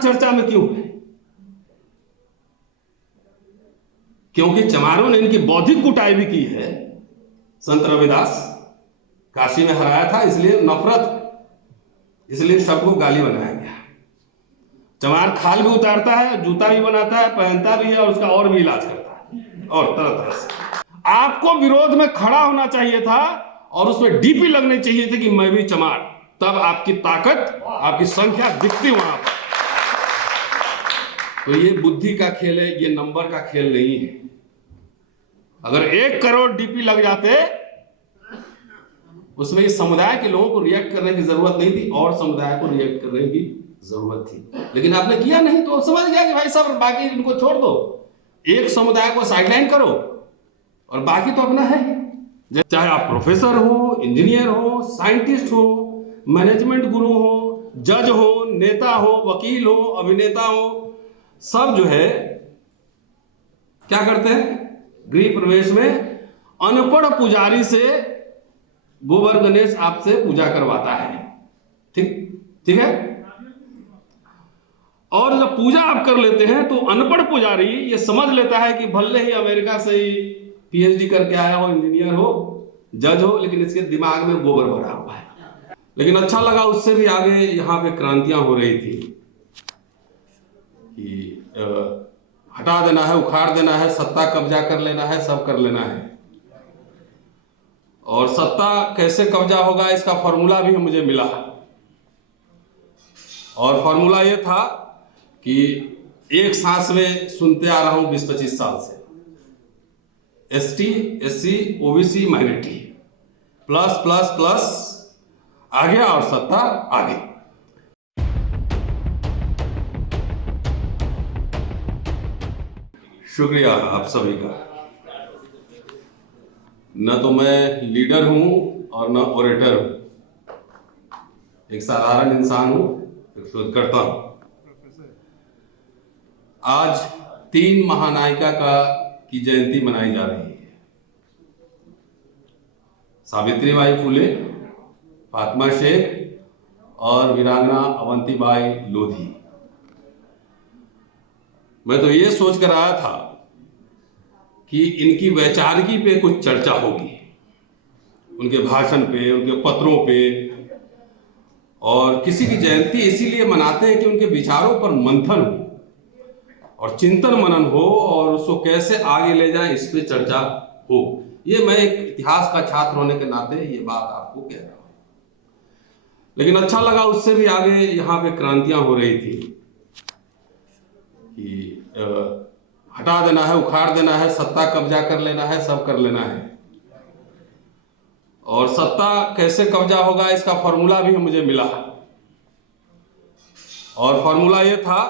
चर्चा में क्यों है? क्योंकि चमारों ने इनकी बौद्धिक कुटाई भी की है। संत रविदास काशी में हराया था, इसलिए नफरत, इसलिए सबको गाली बनाया गया। चमार खाल भी उतारता है, जूता भी बनाता है, पहनता भी है और उसका और भी इलाज करता है और तरह तरह से। आपको विरोध में खड़ा होना चाहिए था और उसमें डीपी लगनी चाहिए थी कि मैं भी चमार, तब आपकी ताकत, आपकी संख्या दिखती वहां पर। तो ये बुद्धि का खेल है, ये नंबर का खेल नहीं है। अगर 1 करोड़ डीपी लग जाते, उसमें इस समुदाय के लोगों को रिएक्ट करने की जरूरत नहीं थी और समुदाय को रिएक्ट करने की जरूरत थी, लेकिन आपने किया नहीं। तो समझ गया कि भाई सब बाकी इनको छोड़ दो, एक समुदाय को साइडलाइन करो और बाकी तो अपना है। चाहे आप प्रोफेसर हो, इंजीनियर हो, साइंटिस्ट हो, मैनेजमेंट गुरु हो, जज हो, नेता हो, वकील हो, अभिनेता हो, सब जो है क्या करते हैं? गृह प्रवेश में अनपढ़ पुजारी से गोबर गणेश आपसे पूजा करवाता है। ठीक है। और जब पूजा आप कर लेते हैं तो अनपढ़ पुजारी ये समझ लेता है कि भले ही अमेरिका से ही पीएचडी करके आया हो, इंजीनियर हो, जज हो, लेकिन इसके दिमाग में गोबर भरा हुआ है। लेकिन अच्छा लगा, उससे भी आगे यहां पे क्रांतियां हो रही थी कि हटा देना है, उखाड़ देना है, सत्ता कब्जा कर लेना है, सब कर लेना है। और सत्ता कैसे कब्जा होगा इसका फॉर्मूला भी मुझे मिला, और फॉर्मूला ये था कि एक सांस में सुनते आ रहा हूं 20-25 साल से, ST, SC, OBC, minority, plus plus plus आ गया और सत्ता आ गई। शुक्रिया आप सभी का। न तो मैं लीडर हूं और न ओरेटर हूं, एक साधारण इंसान हूं, एक शोधकर्ता हूं। आज 3 महानायिका की जयंती मनाई जा रही है। सावित्रीबाई फुले, फातिमा शेख और वीरांगना अवंतीबाई लोधी। मैं तो ये सोच कर आया था कि इनकी वैचारिकी पे कुछ चर्चा होगी, उनके भाषण पे, उनके पत्रों पे। और किसी की जयंती इसीलिए मनाते हैं कि उनके विचारों पर मंथन हो और चिंतन मनन हो और उसको कैसे आगे ले जाए इस पे चर्चा हो। ये मैं एक इतिहास का छात्र होने के नाते ये बात आपको कह रहा हूं। लेकिन अच्छा लगा, उससे भी आगे यहां पे क्रांतियां हो रही थी कि हटा देना है, उखाड़ देना है, सत्ता कब्जा कर लेना है, सब कर लेना है। और सत्ता कैसे कब्जा होगा इसका फॉर्मूला भी मुझे मिला, और फॉर्मूला ये था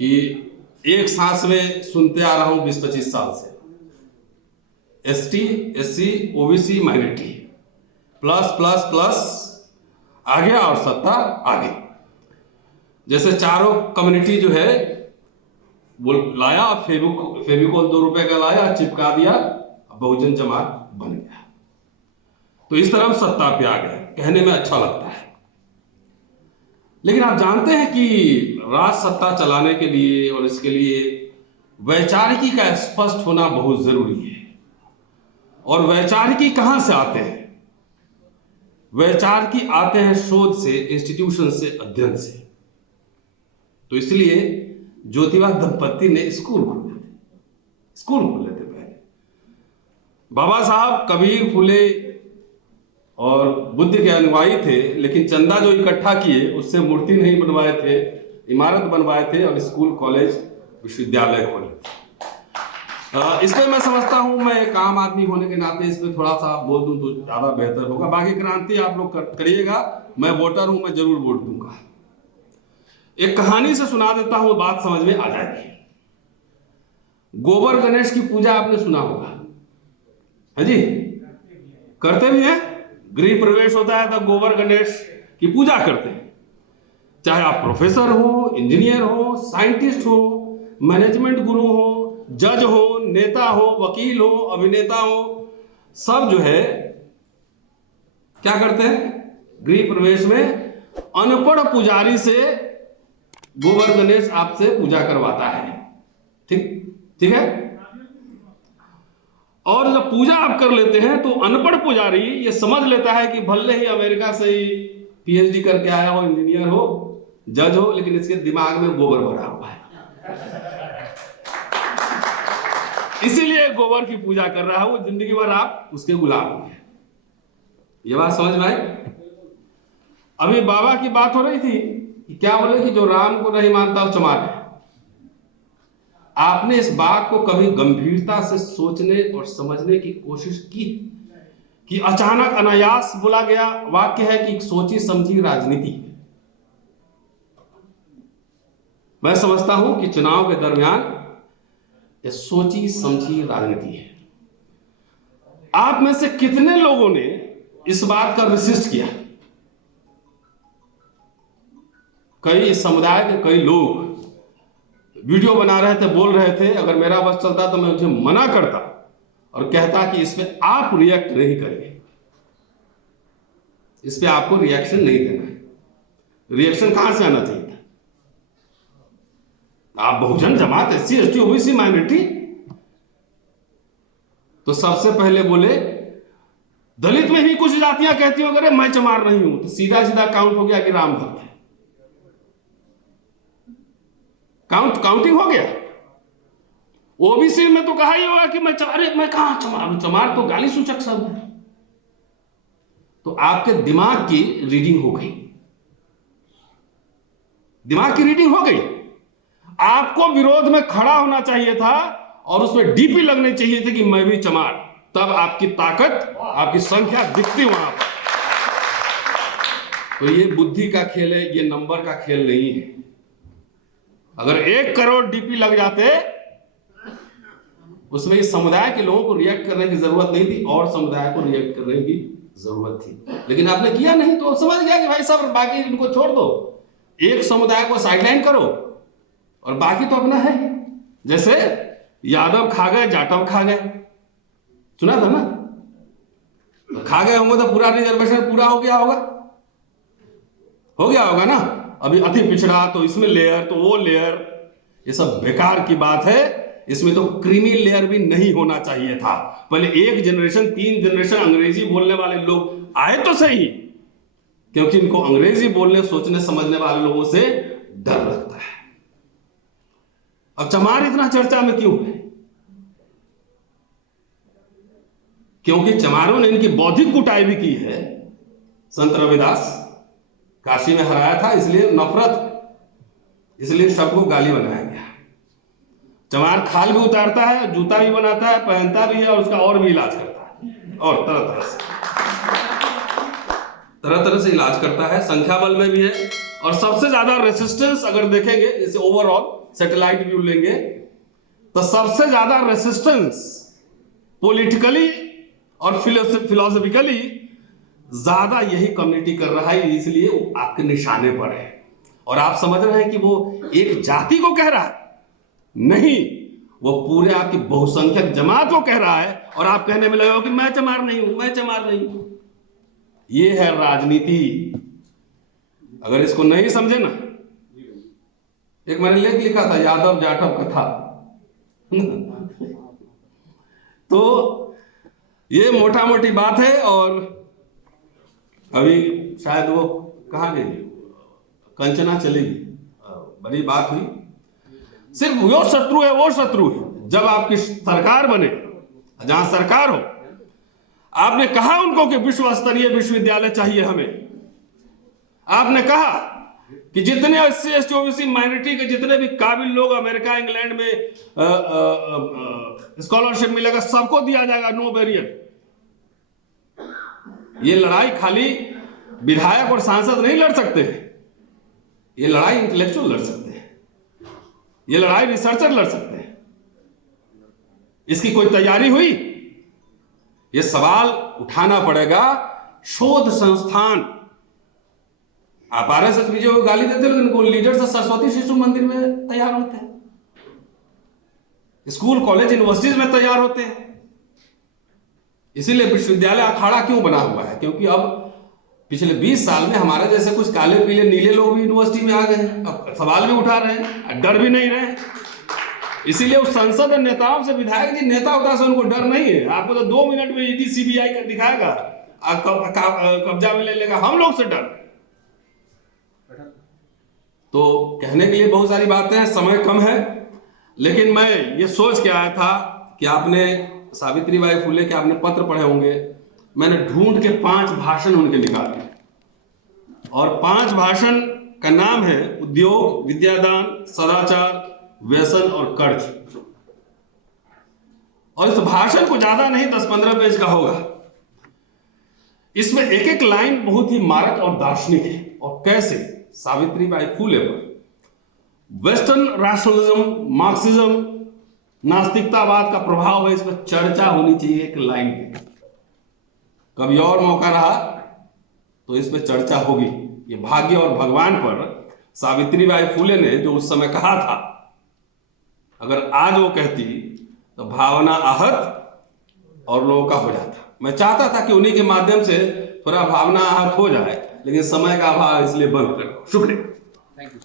कि एक सांस में सुनते आ रहा हूं 20-25 साल से, ST, SC, OBC, minority, plus plus plus आ गया और सत्ता आ गई। जैसे चारों कम्युनिटी जो है वो लाया, फेविकोल 2 रुपए का लाया, चिपका दिया, बहुजन जमात बन गया। तो इस तरह सत्ता पे आ गए, कहने में अच्छा लगता है। लेकिन आप जानते हैं कि राज सत्ता चलाने के लिए और इसके लिए वैचारिकी का स्पष्ट होना बहुत जरूरी है। और वैचारिकी कहां से आते हैं? वैचारिकी आते हैं शोध से, इंस्टीट्यूशन से, अध्ययन से। तो इसलिए ज्योतिबा दंपत्ति ने स्कूल खोले थे पहले। बाबा साहब कबीर, फुले और बुद्ध के अनुयायी थे, लेकिन चंदा जो इकट्ठा किए उससे मूर्ति नहीं बनवाए थे, इमारत बनवाए थे और स्कूल, कॉलेज, विश्वविद्यालय खोले थे। इसमें मैं समझता हूं, मैं एक आम आदमी होने के नाते इसमें थोड़ा सा बोल दूं तो ज्यादा बेहतर होगा। बाकी क्रांति आप लोग करिएगा, मैं वोटर हूं, मैं जरूर वोट दूंगा। एक कहानी से सुना देता हूं, बात समझ में आ जाएगी। गोबर गणेश की पूजा आपने सुना होगा, है जी? करते भी हैं। गृह प्रवेश होता है तब गोबर गणेश की पूजा करते हैं। चाहे आप प्रोफेसर हो, इंजीनियर हो, साइंटिस्ट हो, मैनेजमेंट गुरु हो, जज हो, नेता हो, वकील हो, अभिनेता हो, सब जो है क्या करते हैं? गृह प्रवेश में अनपढ़ पुजारी से गोबर गणेश आपसे पूजा करवाता है। ठीक ठीक है। और जब पूजा आप कर लेते हैं तो अनपढ़ पुजारी ये समझ लेता है कि भले ही अमेरिका से ही पीएचडी करके आया हो, इंजीनियर हो, जज हो, लेकिन इसके दिमाग में गोबर भरा हुआ है, इसीलिए गोबर की पूजा कर रहा है। वो जिंदगी भर आप उसके गुलाम होंगे। ये बात समझ में आई? अभी बाबा की बात हो रही थी कि क्या बोले कि जो राम को नहीं मानता वो चमार है। आपने इस बात को कभी गंभीरता से सोचने और समझने की कोशिश की कि अचानक अनायास बोला गया वाक्य है कि सोची समझी राजनीति। मैं समझता हूं कि चुनाव के दरमियान ये सोची समझी राजनीति है। आप में से कितने लोगों ने इस बात का रेसिस्ट किया? कई समुदाय के कई लोग वीडियो बना रहे थे, बोल रहे थे अगर मेरा बस चलता तो मैं उसे मना करता और कहता कि इस पे आप रिएक्ट नहीं करेंगे, इस पे आपको रिएक्शन नहीं देना है। रिएक्शन कहां से आना चाहिए था? आप बहुजन जमात, एससी एसटी ओबीसी माइनॉरिटी, तो सबसे पहले बोले दलित में ही कुछ जातियां कहती हो अगर मैं चमार नहीं हूं, तो सीधा सीधा काउंट हो गया कि राम भक्त है। काउंटिंग हो गया। ओबीसी में तो कहा ही होगा कि मैं कहां चमार, चमार तो गाली सूचक शब्द है। तो आपके दिमाग की रीडिंग हो गई, दिमाग की रीडिंग हो गई। आपको विरोध में खड़ा होना चाहिए था और उसमें डीपी लगनी चाहिए थी कि मैं भी चमार, तब आपकी ताकत, आपकी संख्या दिखती वहां पर। तो ये बुद्धि का खेल है, ये नंबर का खेल नहीं है। अगर 1 करोड़ डीपी लग जाते उसमें इस समुदाय के लोगों को रिएक्ट करने की जरूरत नहीं थी और समुदाय को रिएक्ट करने की जरूरत थी, लेकिन आपने किया नहीं। तो समझ गया कि भाई सब बाकी इनको छोड़ दो, एक समुदाय को साइडलाइन करो और बाकी तो अपना है। जैसे यादव खा गए, जाटव खा गए, सुना था ना? तो खा गए होंगे तो पूरा रिजर्वेशन पूरा हो गया होगा ना। अभी अति पिछड़ा तो इसमें लेयर, तो वो लेयर, ये सब बेकार की बात है। इसमें तो क्रीमी लेयर भी नहीं होना चाहिए था। पहले 1 जनरेशन 3 जनरेशन अंग्रेजी बोलने वाले लोग आए तो सही, क्योंकि इनको अंग्रेजी बोलने सोचने समझने वाले लोगों से डर लगता है। अब चमार इतना चर्चा में क्यों है? क्योंकि चमारों ने इनकी बौद्धिक कुटाई भी की है। संत रविदास काशी में हराया था, इसलिए नफरत, इसलिए सबको गाली बनाया गया। चमार खाल भी उतारता है, जूता भी बनाता है, पहनता भी है और उसका और भी इलाज करता है, और तरह तरह से इलाज करता है। संख्या बल में भी है। और सबसे ज्यादा रेसिस्टेंस अगर देखेंगे, जैसे ओवरऑल सैटेलाइट व्यू लेंगे, तो सबसे ज्यादा रेसिस्टेंस पॉलिटिकली और फिलोसफिकली ज्यादा यही कम्युनिटी कर रहा है, इसलिए वो आपके निशाने पर है। और आप समझ रहे हैं कि वो एक जाति को कह रहा है, नहीं, वो पूरे आपकी बहुसंख्यक जमात को कह रहा है। और आप कहने में लगे हो कि मैं चमार नहीं हूं, मैं चमार नहीं हूं। ये है राजनीति। अगर इसको नहीं समझे ना, एक मैंने लेख लिखा था, यादव जाटव कथा तो ये मोटा मोटी बात है। और अभी शायद वो कहाँ गई, कंचना चली गई, बड़ी बात हुई। सिर्फ वो शत्रु है जब आपकी सरकार बने, जहां सरकार हो, आपने कहा उनको कि विश्व स्तरीय विश्वविद्यालय चाहिए हमें। आपने कहा कि जितने एससी एसटी ओबीसी माइनॉरिटी के जितने भी काबिल लोग अमेरिका इंग्लैंड में स्कॉलरशिप मिलेगा, सबको दिया जाएगा, नो बैरियर। ये लड़ाई खाली विधायक और सांसद नहीं लड़ सकते हैं, ये लड़ाई इंटेलेक्चुअल लड़ सकते हैं, ये लड़ाई रिसर्चर लड़ सकते हैं। इसकी कोई तैयारी हुई? ये सवाल उठाना पड़ेगा। शोध संस्थान, आप आरएसएस बीजेपी को गाली देते हो, लेकिन लीडर से सरस्वती शिशु मंदिर में तैयार होते हैं, स्कूल कॉलेज यूनिवर्सिटीज में तैयार होते हैं। इसीलिए विश्वविद्यालय अखाड़ा क्यों बना हुआ है? क्योंकि अब पिछले 20 साल में हमारे जैसे कुछ काले पीले नीले लोग भी यूनिवर्सिटी में आ गए हैं, अब सवाल भी उठा रहे हैं, डर भी नहीं रहे। इसीलिए उस संसद नेताओं से, विधायक जी नेता होता से उनको डर नहीं है। आपको तो 2 मिनट में ईडी सीबीआई कर दिखाएगा, कब्जा में ले लेगा, हम लोग से डर। तो कहने के लिए बहुत सारी बातें हैं, समय कम है, लेकिन मैं ये सोच के आया था कि आपने सावित्रीबाई फुले के आपने पत्र पढ़े होंगे। मैंने ढूंढ के 5 भाषण उनके निकाले, और 5 भाषण का नाम है उद्योग, विद्यादान, सदाचार, व्यसन और कर्ज। और इस भाषण को ज्यादा नहीं 10-15 पेज का होगा। इसमें एक एक लाइन बहुत ही मारक और दार्शनिक है, और कैसे सावित्रीबाई फुले पर वेस्टर्न रैशनलिज्म, मार्क्सिज्म, नास्तिकतावाद का प्रभाव है, इस पर चर्चा होनी चाहिए एक लाइन पे। कभी और मौका रहा तो इस पर चर्चा होगी। ये भाग्य और भगवान पर सावित्रीबाई फुले ने जो उस समय कहा था, अगर आज वो कहती तो भावना आहत और लोगों का हो जाता। मैं चाहता था कि उन्हीं के माध्यम से थोड़ा भावना आहत हो जाए, लेकिन समय का अभाव इसलिए बंद कर। शुक्रिया। Thank you.